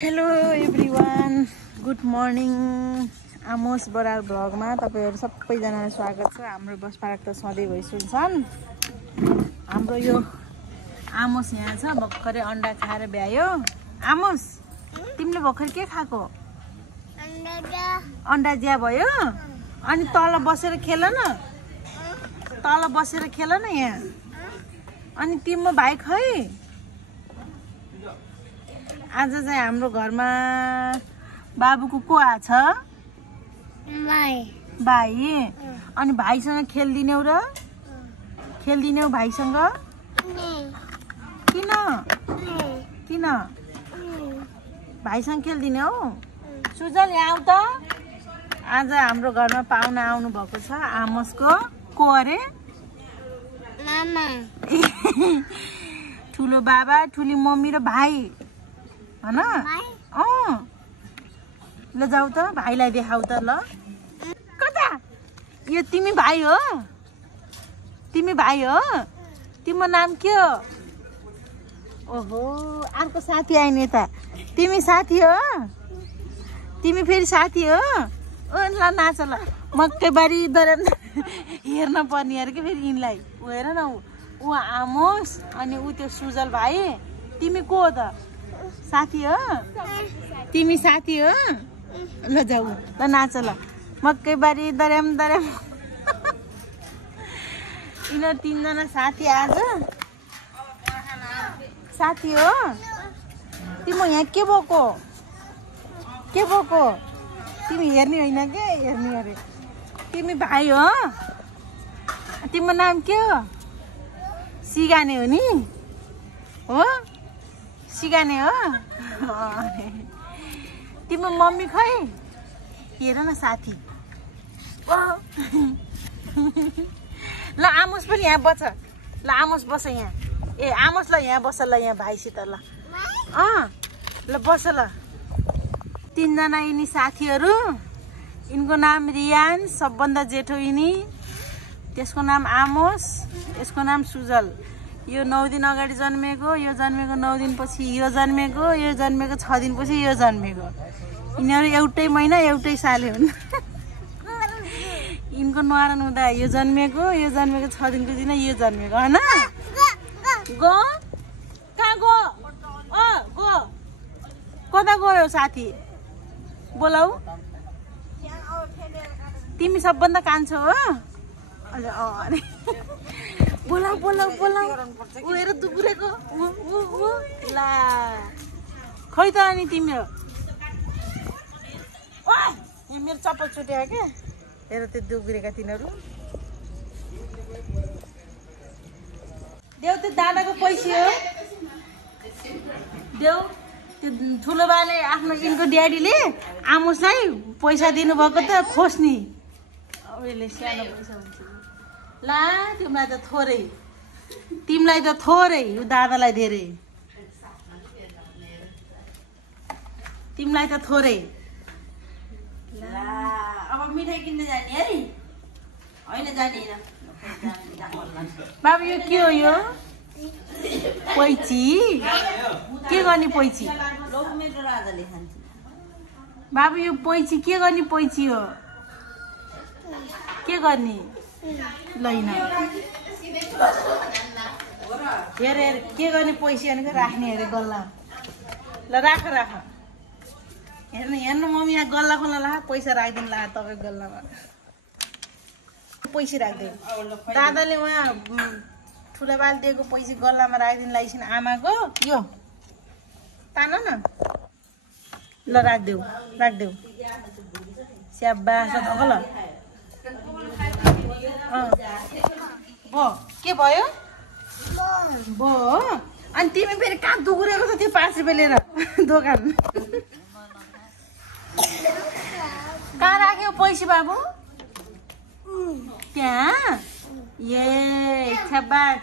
Hello everyone, good morning. Amos Baral भ्लगमा तपाईहरु सबैजनालाई स्वागत छ। हाम्रो बसपार्क त सधैँ भइ सुन्छन्। हाम्रो यो आमोस यहाँ छ, भर्खरै अन्डा खाएर भ्यायो। आमोस, तिमीले भर्खर के खाको? अन्डा ज्या भयो। अनि तल बसेर खेल न, तल बसेर खेल न यहाँ। अनि तिम्रो भाइ खै? आज चाहिँ हाम्रो घरमा बाबुको को आछ? भाइ। अनि भाइसँग खेल्दिनौ र? खेल्दिनौ भाइसँग? किन? किन? भाइसँग खेल्दिनौ? सुजल यहाँ आउ त। आज हाम्रो घरमा पाहुना आउनु भएको छ। आमोसको को अरे? मामा। ठुलो बाबा, ठुली मम्मी र भाइ हैन? ल जाऊ त, भाइलाई देखाऊ त। ल कता? यो तिमी भाइ हो? तिमी भाइ हो? तिम्रो नाम के हो? ओहो, अर्को साथी आइने त। तिमी साथी हो? तिमी फेरि साथी हो? ल नाच ल। मकैबारी दरेन हेर्न पर्ने अरे के फेरि यिनलाई। उ हेर न, ऊ आमोस अनि ऊ त्यो सुजल भाइ। तिमी को हो त? साथी हो? तिमी साथी हो? ल जाऊ, ल नाच ल। मकैबारी दर्याम दर्याम। यिनीहरू तीनजना साथी आज। साथी हो? तिम्रो यहाँ के भएको? के भएको? तिमी हेर्ने होइन के? हेर्ने अरे। तिमी भाइ हो? तिम्रो नाम के हो? सिगाने हो नि? हो? सिगाने हो? तिम्रो मम्मी खै? हेर न साथी। ल आमोस पनि यहाँ बस। ल आमोस बस यहाँ। ए आमोस ल यहाँ बस ल, यहाँ भाइसित ल। ल बस ल। तीनजना यिनी साथीहरू। यिनको नाम रियान, सबभन्दा जेठो यिनी। त्यसको नाम आमोस, यसको नाम सुजल। यो 9 दिन अगाडि जन्मेको, यो जन्मेको 9 दिनपछि यो जन्मेको, यो जन्मेको 6 दिनपछि यो जन्मेको। यिनीहरू एउटै महिना एउटै साले हुन्। यिनको न्वारन हुँदा यो जन्मेको, यो जन्मेको 6 दिनको दिन यो जन्मेको हैन? गो कहाँ गो? गो कता गयो साथी? बोलाऊ। तिमी सबभन्दा कान्छो हो? अरे बोलाऊ बोलाऊ बोलाऊ। ऊ हेर दुब्रेको। ला खै त अनि तिम्रो? यहाँ मेरो चप्पल छुट्यायो क्या। हेर त्यो दुब्रेका तिनीहरू। देऊ त्यो दादाको पैसा हो। देऊ त्यो ठुलो बाले आफ्नो यिनको ड्याडीले आमोसलाई पैसा दिनुभएको त खोज्ने। उहिले सानो पैसा हुन्छ। ला तिमीलाई त थोरै, तिमीलाई त थोरै, उ दादालाई धेरै। तिमीलाई त थोरै। ला अब मिठाई किन्न जाने है? होइन जाने हैन। बाबु यो के हो? यो पैची के गर्ने? पैची बाबु यो पैची के गर्ने? पैची हो के गर्ने? लैन हेर हेर के गर्ने? पैसा अनि राख्ने अरे गल्ला। ल राख राख। हेर्नु हेर्नु मम्मी यहाँ गल्ला खोल्न ला। पैसा राखिदिनु ला तपाईँको गल्लामा। पैसा राखिदियो दादाले। उहाँ ठुला बाल दिएको पैसा गल्लामा राखिदिनु लाइसिन आमाको। यो तान न। ल राखिदेऊ राखिदेऊ। स्याबास धक ल। भो के भयो? भो अनि तिमी फेरि कहाँ दुगुरेको छ त्यो 5 रुपियाँ लिएर दोकान? कहाँ राख्यो पैसा बाबु? त्यहाँ। ए छ्याबास।